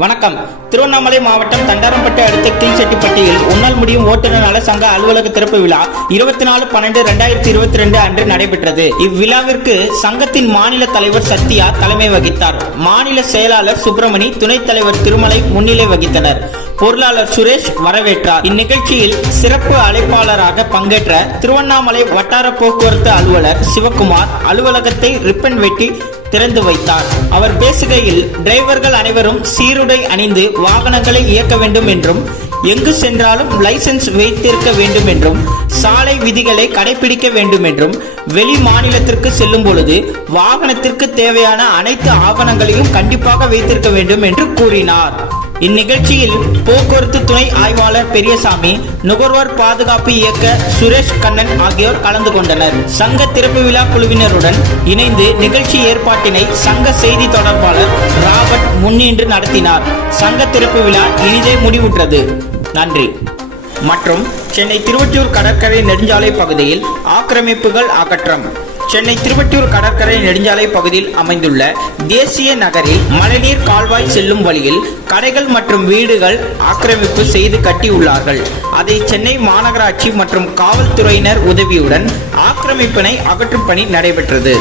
வணக்கம். திருவண்ணாமலை மாவட்டம் தண்டாரம்பட்டு அடுத்த கீழ்செட்டிப்பட்டியில் உன்னால் முடியும் ஓட்டுநர் நல சங்க அலுவலக திறப்பு விழா 24/12/2022 அன்று நடைபெற்றது. இவ்விழாவிற்கு சங்கத்தின் மாநில தலைவர் சத்யா தலைமை வகித்தார். மாநில செயலாளர் சுப்பிரமணி, துணைத் தலைவர் திருமலை முன்னிலை வகித்தனர். பொருளாளர் சுரேஷ் வரவேற்றார். இந்நிகழ்ச்சியில் சிறப்பு அழைப்பாளராக பங்கேற்ற திருவண்ணாமலை வட்டார போக்குவரத்து அலுவலர் சிவக்குமார் அலுவலகத்தை ரிப்பன் வெட்டி திறந்து வைத்தார். அவர் பேசுகையில், டிரைவர்கள் அனைவரும் சீருடை அணிந்து வாகனங்களை இயக்க வேண்டும் என்றும், எங்கு சென்றாலும் லைசென்ஸ் வைத்திருக்க வேண்டும் என்றும், சாலை விதிகளை கடைபிடிக்க வேண்டும் என்றும், வெளி மாநிலத்திற்கு செல்லும் பொழுது வாகனத்திற்கு தேவையான அனைத்து ஆவணங்களையும் கண்டிப்பாக வைத்திருக்க வேண்டும் என்று கூறினார். இந்நிகழ்ச்சியில் போக்குவரத்து துணை ஆய்வாளர் பெரியசாமி, நுகர்வோர் பாதுகாப்பு இயக்க சுரேஷ் கண்ணன் ஆகியோர் கலந்து கொண்டனர். சங்க திறப்பு விழா குழுவினருடன் இணைந்து நிகழ்ச்சி ஏற்பாட்டினை சங்க செய்தி தொடர்பாளர் ராபர்ட் முன்னின்று நடத்தினார். சங்க திறப்பு விழா இனிதே முடிவுற்றது. நன்றி. மற்றும் சென்னை திருவொற்றியூர் கடற்கரை நெடுஞ்சாலை பகுதியில் ஆக்கிரமிப்புகள் அகற்றம். சென்னை திருவொற்றியூர் கடற்கரை நெடுஞ்சாலை பகுதியில் அமைந்துள்ள தேசிய நகரில் மழைநீர் கால்வாய் செல்லும் வழியில் கடைகள் மற்றும் வீடுகள் ஆக்கிரமிப்பு செய்து கட்டியுள்ளார்கள். அதை சென்னை மாநகராட்சி மற்றும் காவல்துறையினர் உதவியுடன் ஆக்கிரமிப்பினை அகற்றும் பணி நடைபெற்றது.